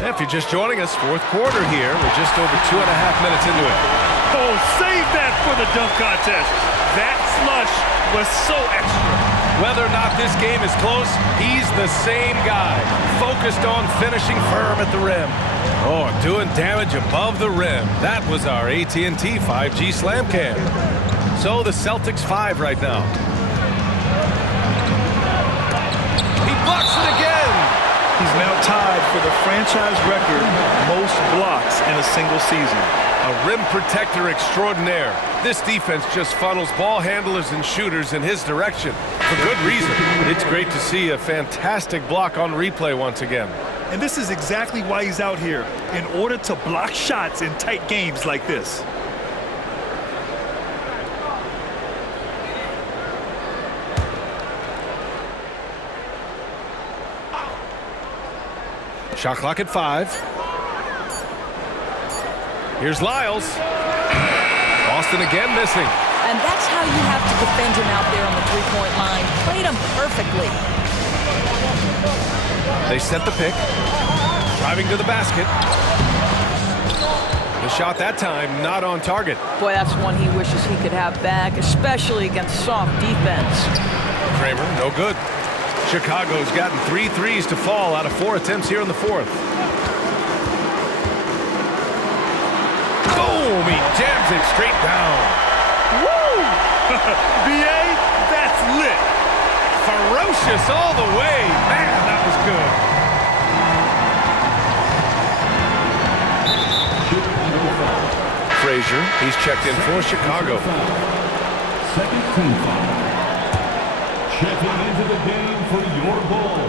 If you're just joining us, fourth quarter here. We're just over 2.5 minutes into it. Oh, save that for the dunk contest. That slush was so extra. Whether or not this game is close, he's the same guy. Focused on finishing firm at the rim. Oh, doing damage above the rim. That was our AT&T 5G Slam Cam. So the Celtics 5 right now. He blocks it again. He's now tied for the franchise record most blocks in a single season. A rim protector extraordinaire. This defense just funnels ball handlers and shooters in his direction for good reason. It's great to see a fantastic block on replay once again. And this is exactly why he's out here, in order to block shots in tight games like this. Shot clock at 5. Here's Lyles. Boston again missing. And that's how you have to defend him out there on the three-point line. Played him perfectly. They set the pick. Driving to the basket. The shot that time not on target. Boy, that's one he wishes he could have back, especially against soft defense. Kramer, no good. Chicago's gotten 3 threes to fall out of 4 attempts here in the fourth. Boom! He jams it straight down. Woo! B.A., that's lit. Ferocious all the way. Man, that was good. Frazier, he's checked in for Chicago. Second team foul. Checking into the game for your ball.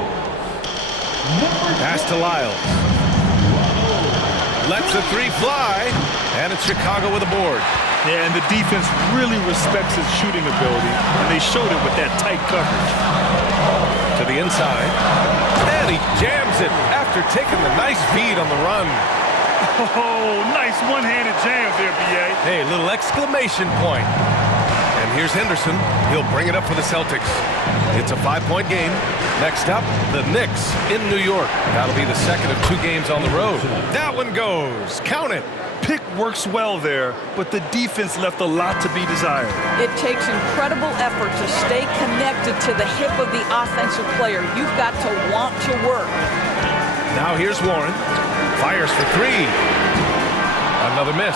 Pass to Lyles. Lets the 3 fly, and it's Chicago with a board. Yeah, and the defense really respects his shooting ability, and they showed it with that tight coverage. To the inside, and he jams it after taking the nice feed on the run. Oh, nice one-handed jam there, B.A. Hey, little exclamation point. And here's Henderson. He'll bring it up for the Celtics. It's a 5-point game. Next up, the Knicks in New York. That'll be the second of 2 games on the road. That one goes. Count it. Pick works well there, but the defense left a lot to be desired. It takes incredible effort to stay connected to the hip of the offensive player. You've got to want to work. Now here's Warren. Fires for 3. Another miss.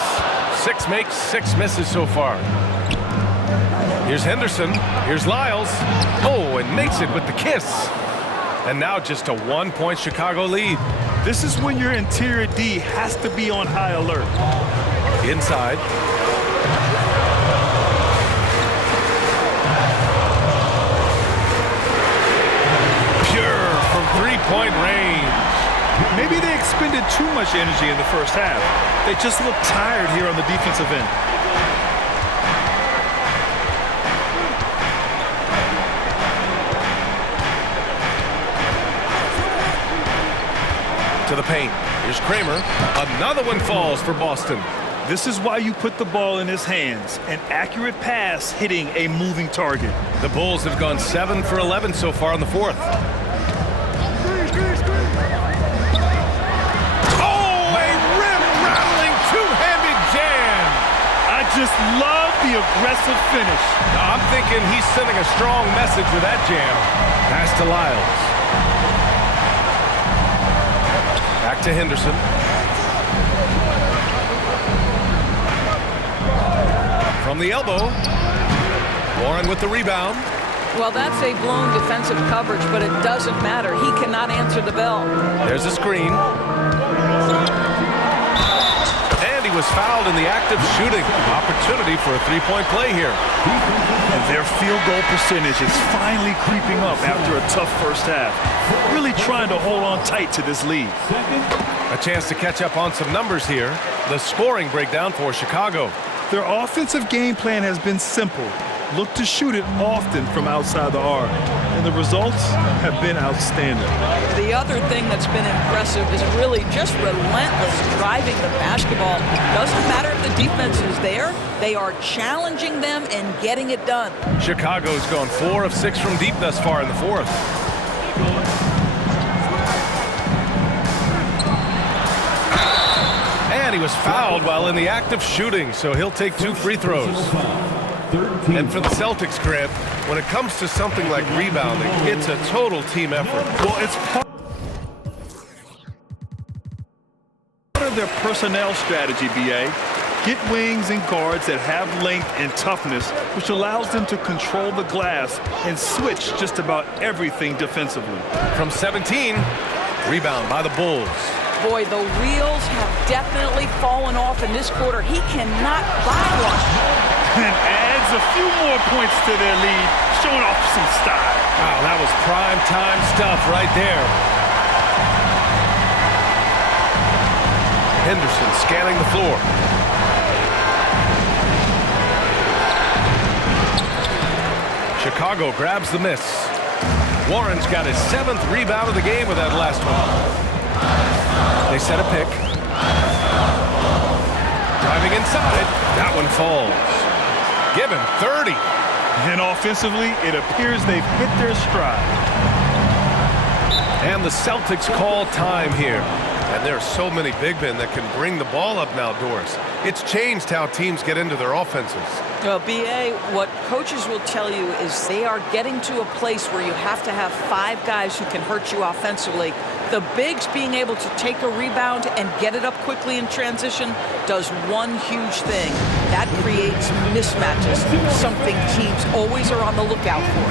6 makes, 6 misses so far. Here's Henderson. Here's Lyles. Oh, and makes it with the kiss. And now just a 1-point Chicago lead. This is when your interior D has to be on high alert. Inside. Pure from 3-point range. Maybe they expended too much energy in the first half. They just look tired here on the defensive end. To the paint. Here's Kramer. Another one falls for Boston. This is why you put the ball in his hands. An accurate pass hitting a moving target. The Bulls have gone 7 for 11 so far in the fourth. Oh, a rim-rattling two-handed jam. I just love the aggressive finish. Now, I'm thinking he's sending a strong message with that jam. Pass to Lyles. Back to Henderson. From the elbow. Warren with the rebound. Well, that's a blown defensive coverage, but it doesn't matter. He cannot answer the bell. There's a screen. And he was fouled in the act of shooting. Opportunity for a 3-point play here. And their field goal percentage is finally creeping up after a tough first half. Really trying to hold on tight to this lead. A chance to catch up on some numbers here. The scoring breakdown for Chicago. Their offensive game plan has been simple. Look to shoot it often from outside the arc. And the results have been outstanding. The other thing that's been impressive is really just relentless driving the basketball. Doesn't matter if the defense is there. They are challenging them and getting it done. Chicago's gone 4 of 6 from deep thus far in the fourth. he was fouled while in the act of shooting, so he'll take 2 free throws. And for the Celtics, Grant, when it comes to something like rebounding, it's a total team effort. Well, it's part of their personnel strategy, B.A. Get wings and guards that have length and toughness, which allows them to control the glass and switch just about everything defensively. From 17, rebound by the Bulls. Boy, the wheels have definitely fallen off in this quarter. He cannot buy one. And adds a few more points to their lead, showing off some style. Wow, that was prime time stuff right there. Henderson scanning the floor. Chicago grabs the miss. Warren's got his 7th rebound of the game with that last one. They set a pick. Driving inside. That one falls. Given 30. And offensively, it appears they've hit their stride. And the Celtics call time here. And there are so many big men that can bring the ball up now, Doris. It's changed how teams get into their offenses. Well, B.A., what coaches will tell you is they are getting to a place where you have to have 5 guys who can hurt you offensively. The bigs being able to take a rebound and get it up quickly in transition does one huge thing. That creates mismatches, something teams always are on the lookout for.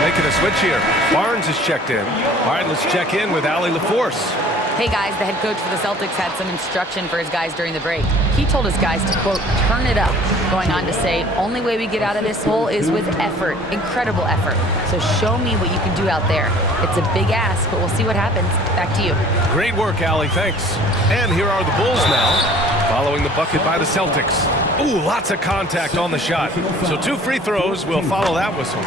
Making a switch here. Barnes is checked in. All right, let's check in with Allie LaForce. Hey guys, the head coach for the Celtics had some instruction for his guys during the break. He told his guys to, quote, turn it up, going on to say, only way we get out of this hole is with effort, incredible effort. So show me what you can do out there. It's a big ask, but we'll see what happens. Back to you. Great work, Allie, thanks. And here are the Bulls now, following the bucket by the Celtics. Ooh, lots of contact on the shot. So 2 free throws will follow that whistle.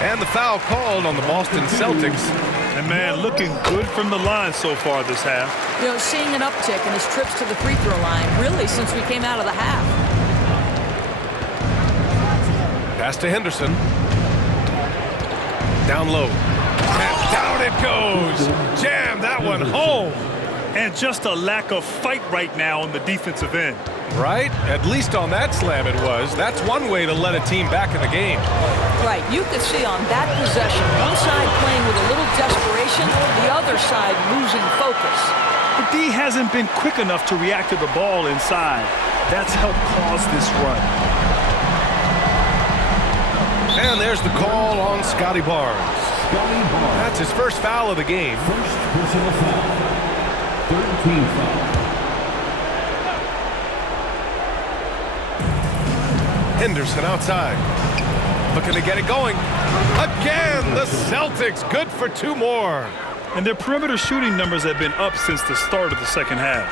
And the foul called on the Boston Celtics. And man, looking good from the line so far this half. You know, seeing an uptick in his trips to the free throw line, really, since we came out of the half. Pass to Henderson. Down low. And down it goes. Jam that one home. And just a lack of fight right now on the defensive end. Right? At least on that slam it was. That's one way to let a team back in the game. Right. You could see on that possession, one side playing with a little desperation, the other side losing focus. The D hasn't been quick enough to react to the ball inside. That's helped cause this run. And there's the call on Scotty Barnes. That's his first foul of the game. First personal foul. 13 foul. Henderson outside. Looking to get it going. Again, the Celtics good for 2 more. And their perimeter shooting numbers have been up since the start of the second half.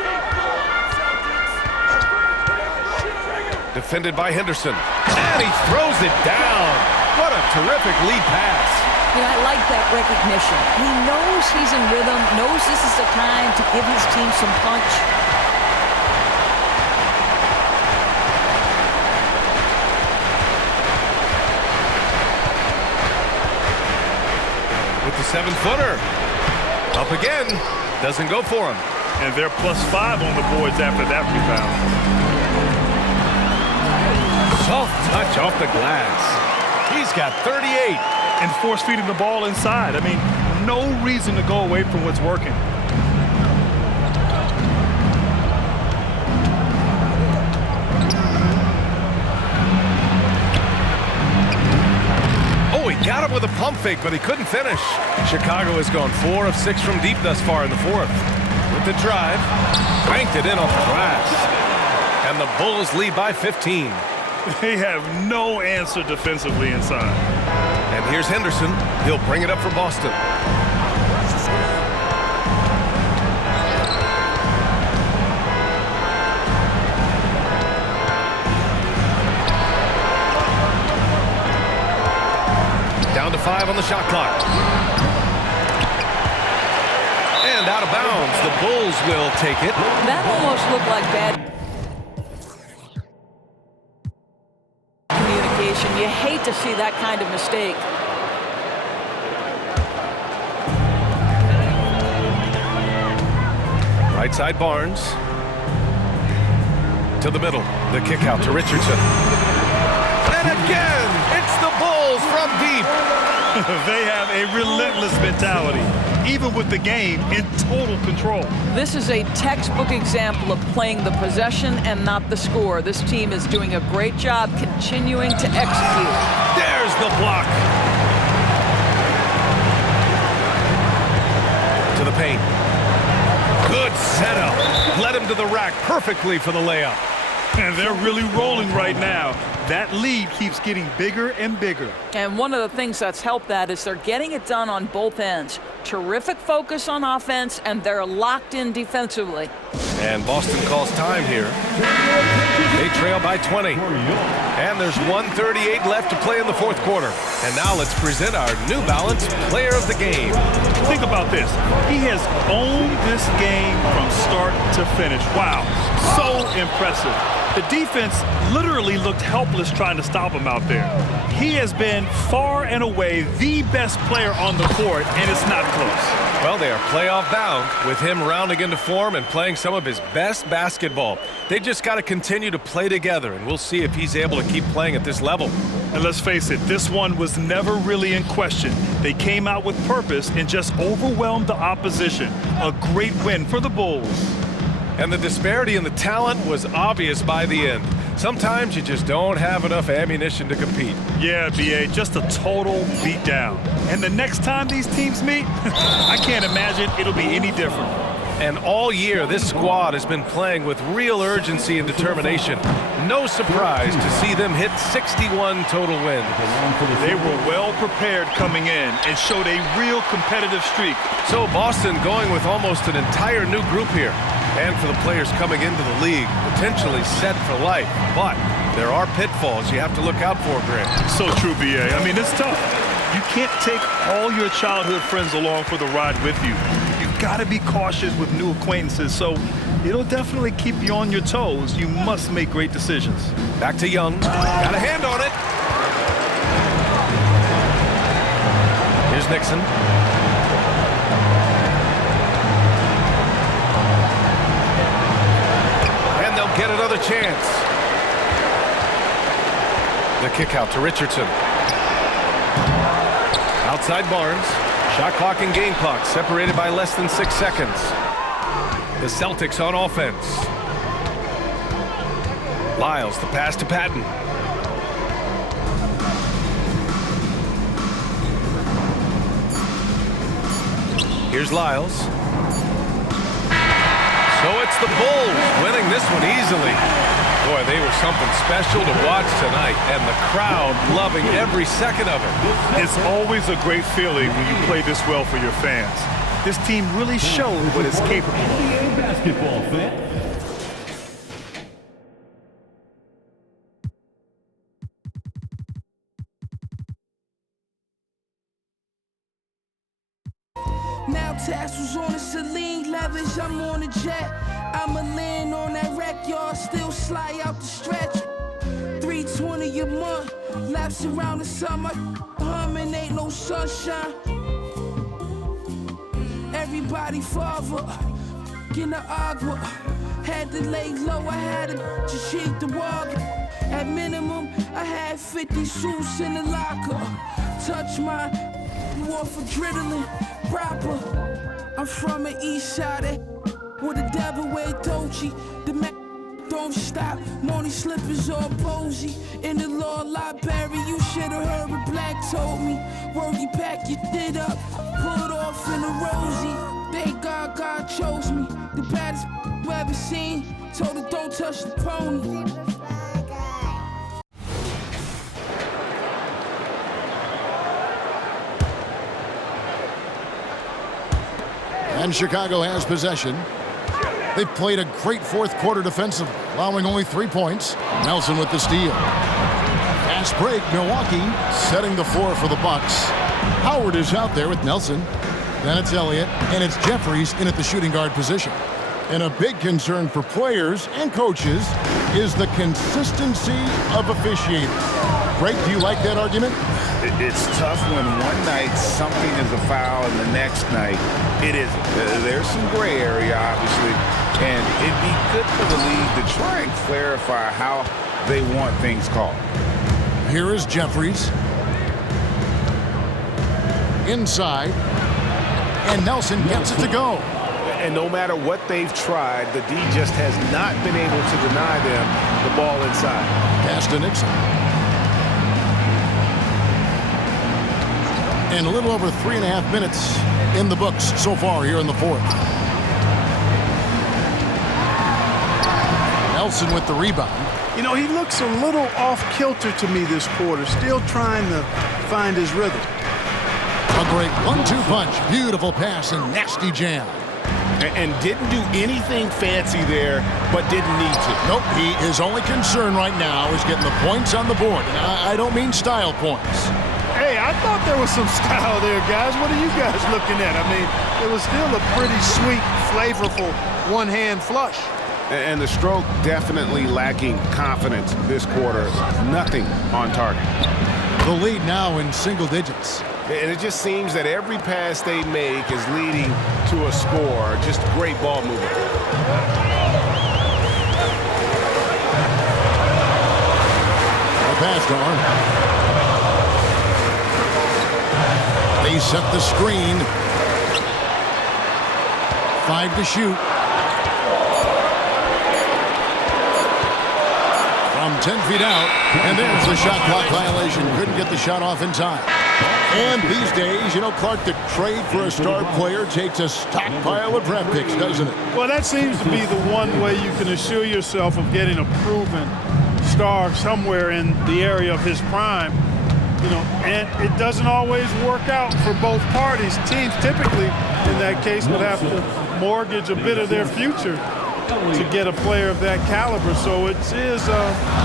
Defended by Henderson. And he throws it down. What a terrific lead pass. You know, I like that recognition. He knows he's in rhythm, knows this is the time to give his team some punch. With the 7-footer. Up again. Doesn't go for him. And they're +5 on the boards after that rebound. Soft touch off the glass. He's got 38. And force feeding the ball inside. I mean, no reason to go away from what's working. Oh, he got him with a pump fake, but he couldn't finish. Chicago has gone 4 of 6 from deep thus far in the 4th. With the drive, banked it in off the glass. And the Bulls lead by 15. They have no answer defensively inside. And here's Henderson. He'll bring it up for Boston. 2:35 on the shot clock. And out of bounds. The Bulls will take it. That almost looked like bad communication. You hate to see that kind of mistake. Right side Barnes. To the middle. The kick out to Richardson. And again, it's the Bulls from deep. They have a relentless mentality, even with the game in total control. This is a textbook example of playing the possession and not the score. This team is doing a great job continuing to execute. There's the block. To the paint. Good setup. Led him to the rack perfectly for the layup. And they're really rolling right now. That lead keeps getting bigger and bigger. And one of the things that's helped that is they're getting it done on both ends. Terrific focus on offense, and they're locked in defensively. And Boston calls time here. They trail by 20. And there's 1:38 left to play in the fourth quarter. And now let's present our New Balance Player of the Game. Think about this. He has owned this game from start to finish. Wow, so impressive. The defense literally looked helpless trying to stop him out there. He has been far and away the best player on the court, and it's not close. Well, they are playoff bound with him rounding into form and playing some of his best basketball. They just got to continue to play together, and we'll see if he's able to keep playing at this level. And let's face it, this one was never really in question. They came out with purpose and just overwhelmed the opposition. A great win for the Bulls. And the disparity in the talent was obvious by the end. Sometimes you just don't have enough ammunition to compete. Yeah, B.A., just a total beatdown. And the next time these teams meet, I can't imagine it'll be any different. And all year, this squad has been playing with real urgency and determination. No surprise to see them hit 61 total wins. They were well prepared coming in and showed a real competitive streak. So Boston going with almost an entire new group here. And for the players coming into the league, potentially set for life. But there are pitfalls you have to look out for, Grant. So true, B.A. I mean, it's tough. You can't take all your childhood friends along for the ride with you. You've got to be cautious with new acquaintances, so it'll definitely keep you on your toes. You must make great decisions. Back to Young. Got a hand on it. Here's Nixon. Get another chance. The kick out to Richardson. Outside Barnes. Shot clock and game clock separated by less than 6 seconds. The Celtics on offense. Lyles, the pass to Patton. Here's Lyles. So it's the Bulls winning this one easily. Boy, they were something special to watch tonight, and the crowd loving every second of it. It's always a great feeling when you play this well for your fans. This team really showed what it's capable of. NBA basketball fan. Now tassels on the Celine, lavish, I'm on a jet. I'ma land on that wreck, y'all still slide out the stretch. 320 a month, laps around the summer, humming, ain't no sunshine. Everybody father, in the agua, had to lay low, I had to cheat the walk. At minimum, I had 50 suits in the locker. Touch my war for adrenaline, proper. I'm from the east side, with the devil wear Dolce. The man don't stop, Money slippers all posy. In the law library, you should've heard what Black told me. Wordy pack your shit up, pulled off in a rosy. Thank God God chose me. The baddest you ever seen. Told her don't touch the pony. And Chicago has possession. They've played a great fourth quarter defensively, allowing only 3 points. Nelson with the steal. Fast break, Milwaukee setting the floor for the Bucks. Howard is out there with Nelson. Then it's Elliott, and it's Jeffries in at the shooting guard position. And a big concern for players and coaches is the consistency of officiating. Greg, do you like that argument? It's tough when one night something is a foul and the next night it isn't. There's some gray area, obviously, and it'd be good for the league to try and clarify how they want things called. Here is Jeffries. Inside. And Nelson gets it to go. And no matter what they've tried, the D just has not been able to deny them the ball inside. Pass to Nixon. And a little over 3.5 minutes in the books so far here in the fourth. Nelson with the rebound. You know, he looks a little off-kilter to me this quarter, still trying to find his rhythm. A great 1-2 punch. Beautiful pass and nasty jam. And didn't do anything fancy there, but didn't need to. Nope, his only concern right now is getting the points on the board. And I don't mean style points. Hey, I thought there was some style there, guys. What are you guys looking at? I mean, it was still a pretty sweet, flavorful one-hand flush. And the stroke definitely lacking confidence this quarter. Nothing on target. The lead now in single digits. And it just seems that every pass they make is leading to a score. Just great ball movement. A pass to Arnold. They set the screen. 5 to shoot. From 10 feet out. And there's the shot clock violation. Couldn't get the shot off in time. And these days, you know, Clark, the trade for a star player takes a stockpile of draft picks, doesn't it? Well, that seems to be the one way you can assure yourself of getting a proven star somewhere in the area of his prime. You know, and it doesn't always work out for both parties. Teams typically, in that case, would have to mortgage a bit of their future to get a player of that caliber. So it is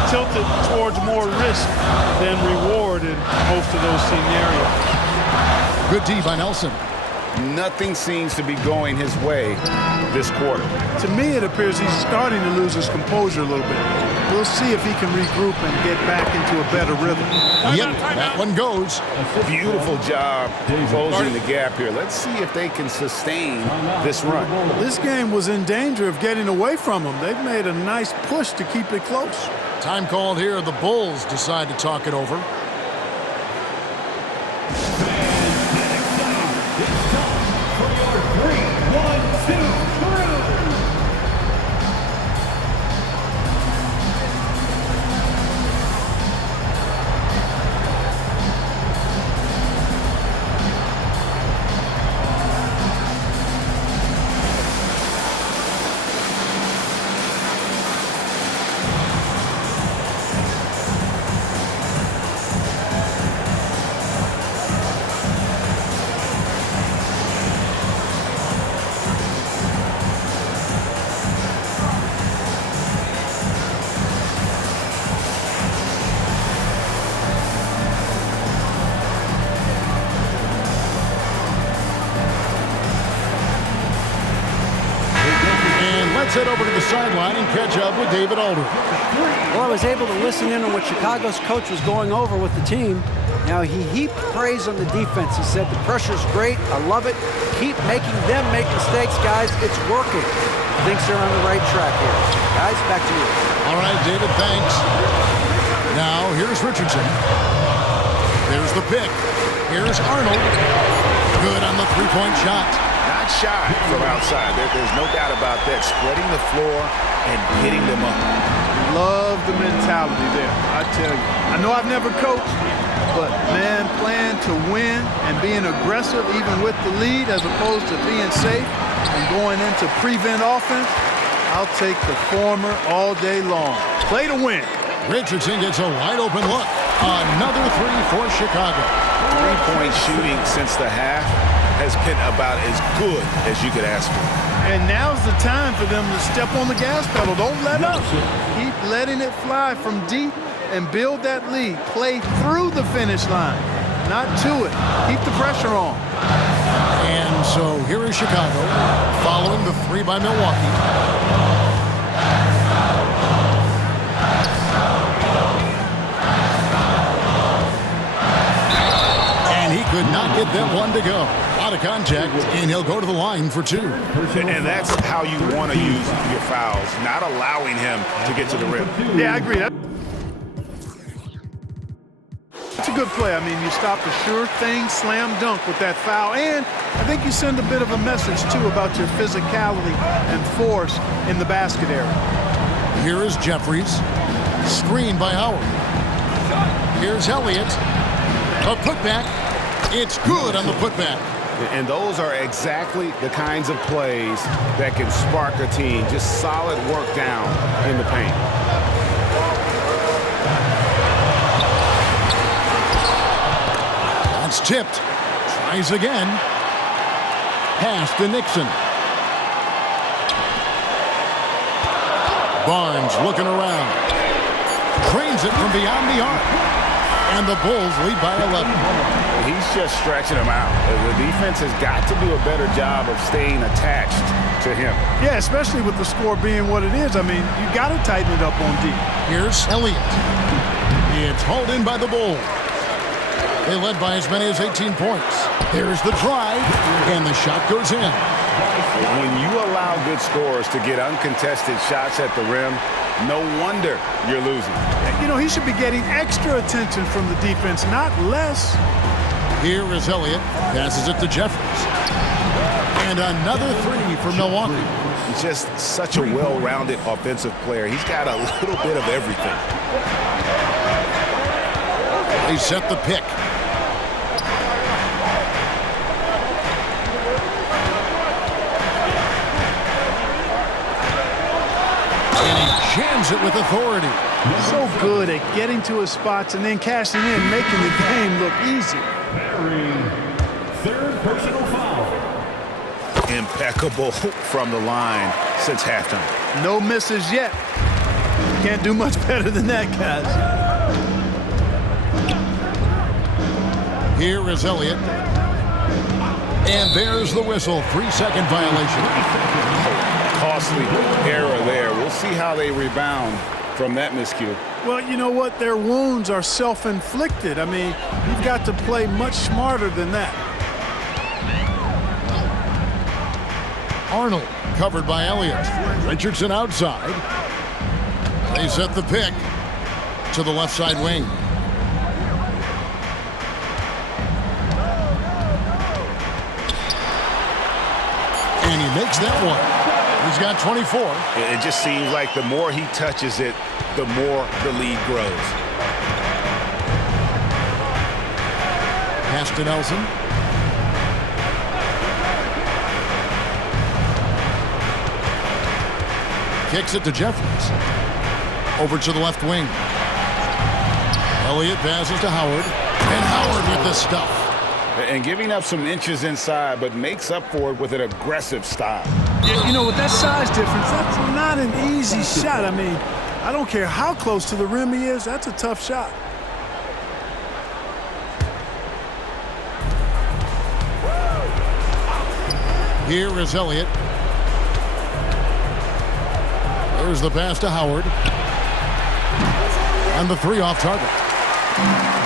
tilted towards more risk than reward in most of those scenarios. Good D by Nelson. Nothing seems to be going his way this quarter. To me, it appears he's starting to lose his composure a little bit. We'll see if he can regroup and get back into a better rhythm. Yep, that one goes. Beautiful job closing the gap here. Let's see if they can sustain this run. This game was in danger of getting away from them. They've made a nice push to keep it close. Time called here. The Bulls decide to talk it over. Let's head over to the sideline and catch up with David Aldridge. Well, I was able to listen in on what Chicago's coach was going over with the team. Now, he heaped praise on the defense. He said, the pressure's great. I love it. Keep making them make mistakes, guys. It's working. Thinks they're on the right track here. Guys, back to you. All right, David, thanks. Now, here's Richardson. There's the pick. Here's Arnold. Good on the three-point shot. Not shy from outside. There's no doubt about that. Spreading the floor and hitting them up. Love the mentality there, I tell you. I know I've never coached, but, man, playing to win and being aggressive even with the lead as opposed to being safe and going into prevent offense, I'll take the former all day long. Play to win. Richardson gets a wide-open look. Another three for Chicago. Three-point shooting since the half has been about as good as you could ask for. And now's the time for them to step on the gas pedal. Don't let up. Keep letting it fly from deep and build that lead. Play through the finish line, not to it. Keep the pressure on. And so here is Chicago following the 3 by Milwaukee. He could not get that one to go. Out of contact, and he'll go to the line for 2. And that's how you want to use your fouls, not allowing him to get to the rim. Yeah, I agree. It's a good play. I mean, you stop a sure thing slam dunk with that foul, and I think you send a bit of a message, too, about your physicality and force in the basket area. Here is Jeffries. Screen by Howard. Here's Elliott. A putback. It's good on the putback. And those are exactly the kinds of plays that can spark a team. Just solid work down in the paint. That's tipped. Tries again. Pass to Nixon. Barnes looking around. Trains it from beyond the arc. And the Bulls lead by 11. He's just stretching them out. The defense has got to do a better job of staying attached to him. Yeah, especially with the score being what it is. I mean, you got to tighten it up on D. Here's Elliott. It's hauled in by the Bulls. They led by as many as 18 points. There's the drive, and the shot goes in. When you allow good scorers to get uncontested shots at the rim, no wonder you're losing. You know, he should be getting extra attention from the defense, not less. Here is Elliott. Passes it to Jeffries. And another 3 for Milwaukee. He's just such a well-rounded offensive player. He's got a little bit of everything. They set the pick. And he jams it with authority. So good at getting to his spots and then cashing in, making the game look easy. Third personal foul. Impeccable from the line since halftime. No misses yet. Can't do much better than that, guys. Here is Elliott. And there's the whistle. 3-second violation. Costly error there. We'll see how they rebound from that miscue. Well, you know what? Their wounds are self-inflicted. I mean, you've got to play much smarter than that. Arnold covered by Elliott. Richardson outside. They set the pick to the left side wing. And he makes that one. He's got 24. It just seems like the more he touches it, the more the lead grows. Pass to Nelson. Kicks it to Jeffries. Over to the left wing. Elliott passes to Howard. And Howard with the stuff. And giving up some inches inside, but makes up for it with an aggressive style. You know, with that size difference, that's not an easy shot. I mean, I don't care how close to the rim he is, that's a tough shot. Here is Elliott. There's the pass to Howard. And the 3 off target.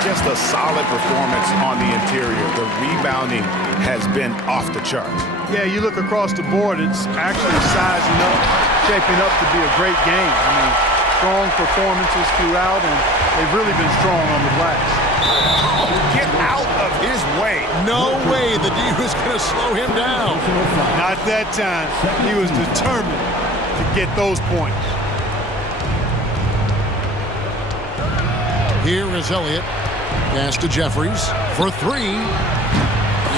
Just a solid performance on the interior. The rebounding has been off the charts. Yeah, you look across the board, it's actually sizing up, shaping up to be a great game. I mean, strong performances throughout, and they've really been strong on the glass. Oh, get out of his way. No way the D was going to slow him down. Not that time. He was determined to get those points. Here is Elliott. Pass to Jeffries for 3.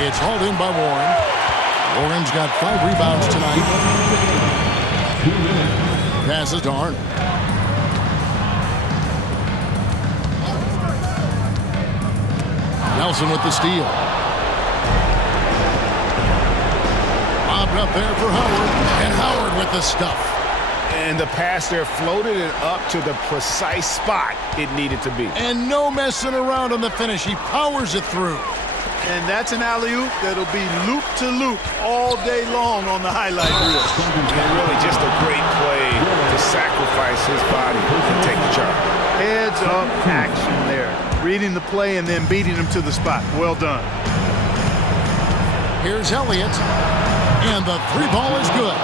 It's hauled in by Warren. Warren's got 5 rebounds tonight. Passes to Arnold. Nelson with the steal. Bobbed up there for Howard. And Howard with the stuff. And the pass there floated it up to the precise spot it needed to be. And no messing around on the finish. He powers it through. And that's an alley-oop that'll be loop to loop all day long on the highlight reel. And really just a great play to sacrifice his body and take the charge. Heads up action there. Reading the play and then beating him to the spot. Well done. Here's Elliott. And the three ball is good.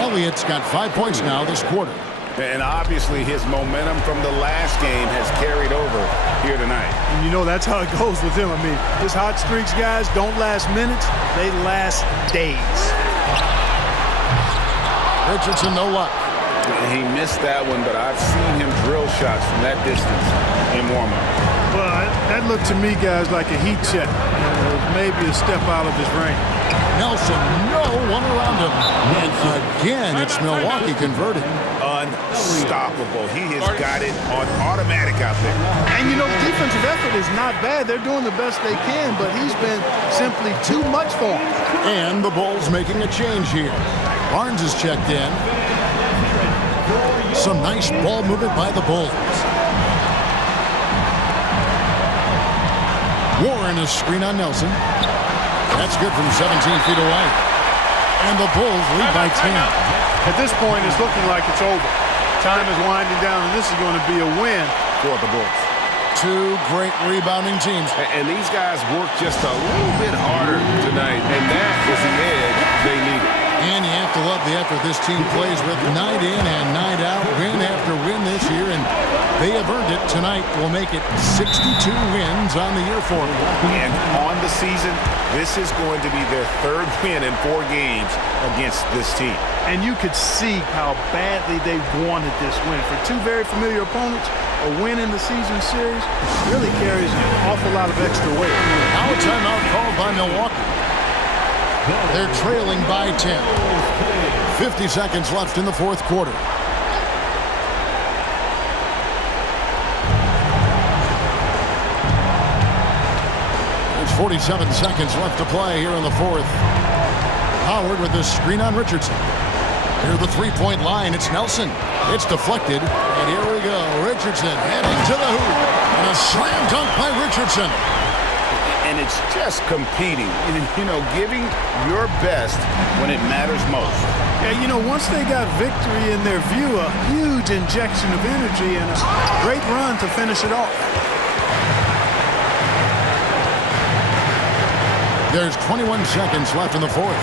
Elliott's got 5 points now this quarter. And obviously his momentum from the last game has carried over here tonight. And you know that's how it goes with him. I mean, his hot streaks, guys, don't last minutes. They last days. Richardson, no luck. He missed that one, but I've seen him drill shots from that distance in warm-up. Well, that looked to me, guys, like a heat check. Maybe a step out of his range. Nelson, no one around him. And again, it's Milwaukee converting. Unstoppable. He has got it on automatic out there. And, you know, defensive effort is not bad. They're doing the best they can, but he's been simply too much for him. And the Bulls making a change here. Barnes is checked in. Some nice ball movement by the Bulls. Warren is screen on Nelson. That's good from 17 feet away. And the Bulls lead by 10. At this point, it's looking like it's over. Time is winding down, and this is going to be a win for the Bulls. Two great rebounding teams. And these guys work just a little bit harder tonight, and that is the edge they needed. And you have to love the effort this team plays with night in and night out, win after win this year, and they have earned it. Tonight will make it 62 wins on the year for them. And on the season, this is going to be their third win in 4 games against this team. And you could see how badly they wanted this win. For two very familiar opponents, a win in the season series really carries an awful lot of extra weight. Now a timeout called by Milwaukee. They're trailing by 10. 50 seconds left in the fourth quarter. There's 47 seconds left to play here in the fourth. Howard with the screen on Richardson. Near the three-point line, it's Nelson. It's deflected, and here we go. Richardson heading to the hoop. And a slam dunk by Richardson. And it's just competing, you know, giving your best when it matters most. Yeah, you know, once they got victory in their view, a huge injection of energy and a great run to finish it off. There's 21 seconds left in the fourth.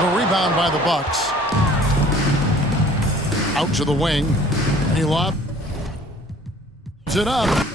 The rebound by the Bucks. Out to the wing. And he lobs it up.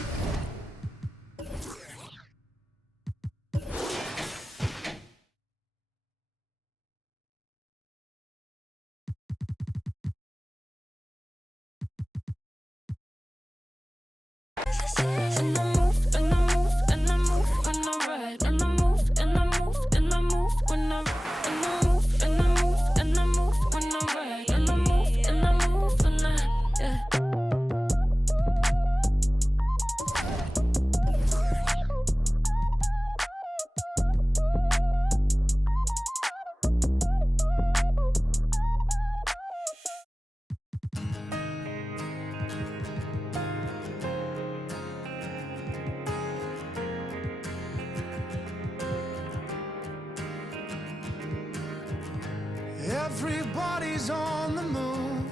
Everybody's on the move,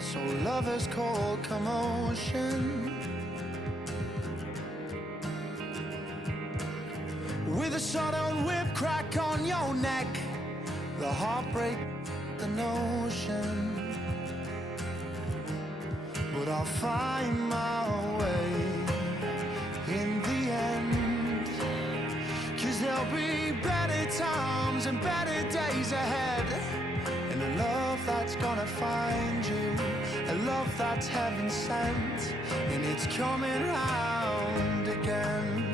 so lovers call commotion. With a sudden whip crack on your neck, the heartbreak, the notion. But I'll find my way in the end, 'cause there'll be better times and better days ahead. And a love that's gonna find you, a love that's heaven sent, and it's coming round again.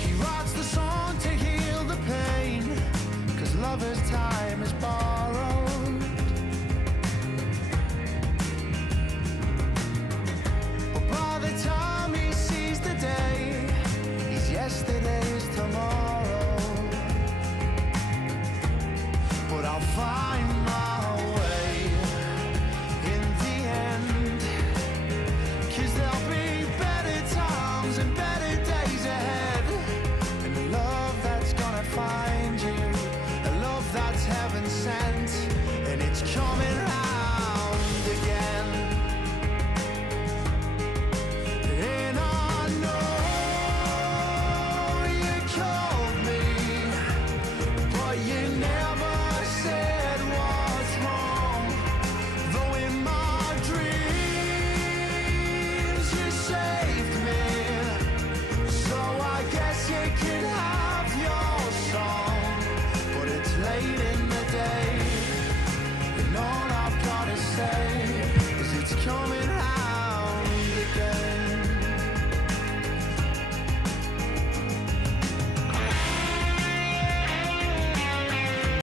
He writes the song to heal the pain, 'cause lover's time is borrowed. sent, and it's coming round again. And I know you called me, but you never said what's wrong. Though in my dreams you saved me, so I guess you can have your song. But it's late in the day, and all I've gotta say is it's coming